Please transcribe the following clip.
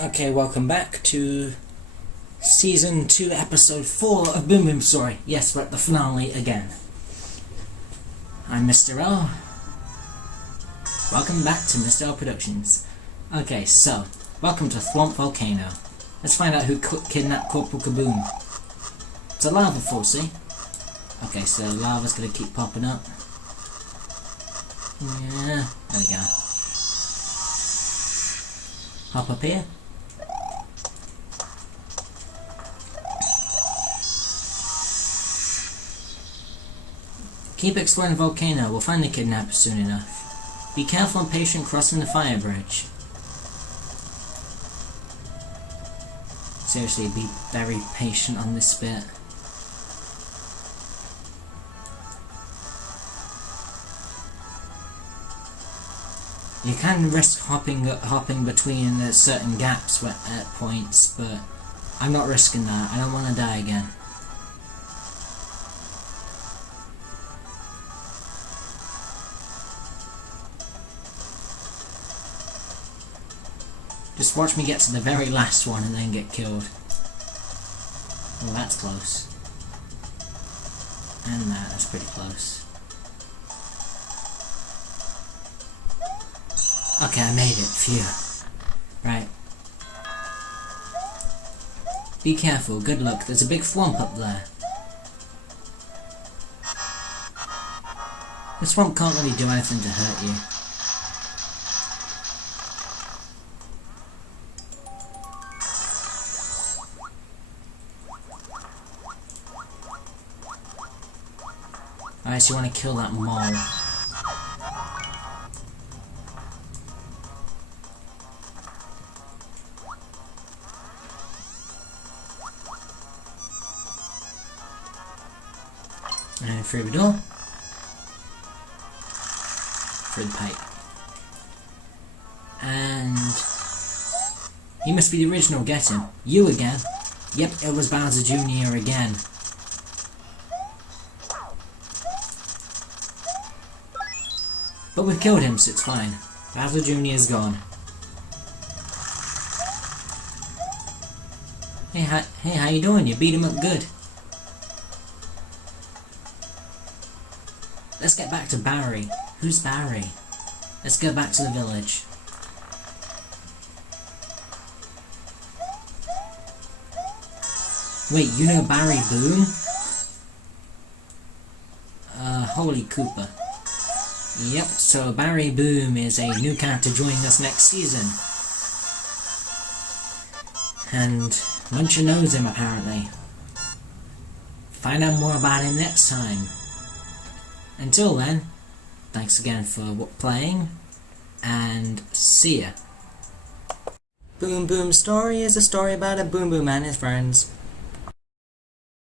Okay, welcome back to Season 2, Episode 4 of Boom Boom Story. Yes, we're at the finale again. I'm Mr. L. Welcome back to Mr. L Productions. Okay, so, welcome to Thwomp Volcano. Let's find out who kidnapped Corporal Kaboom. It's a lava fall, see? Okay, so lava's gonna keep popping up. Yeah, there we go. Hop up here. Keep exploring the volcano, we'll find the kidnapper soon enough. Be careful and patient crossing the fire bridge. Seriously, be very patient on this bit. You can risk hopping between certain gaps at points, but I'm not risking that. I don't want to die again. Just watch me get to the very last one and then get killed. Well, that's close. And that's pretty close. Okay, I made it. Phew. Right. Be careful. Good luck. There's a big thwomp up there. The thwomp can't really do anything to hurt you. Alright, so you want to kill that mole. And through the door. Through the pipe. And he must be the original. Get him. You again. Yep, it was Bowser Jr. again. But we've killed him, so it's fine. Bowser Jr. is gone. Hey, how you doing? You beat him up good. Let's get back to Barry. Who's Barry? Let's go back to the village. Wait, you know Barry Boom? Holy Koopa. Yep, so Barry Boom is a new character joining us next season. And Muncher knows him apparently. Find out more about him next time. Until then, thanks again for playing, and see ya. Boom Boom Story is a story about a Boom Boom and his friends.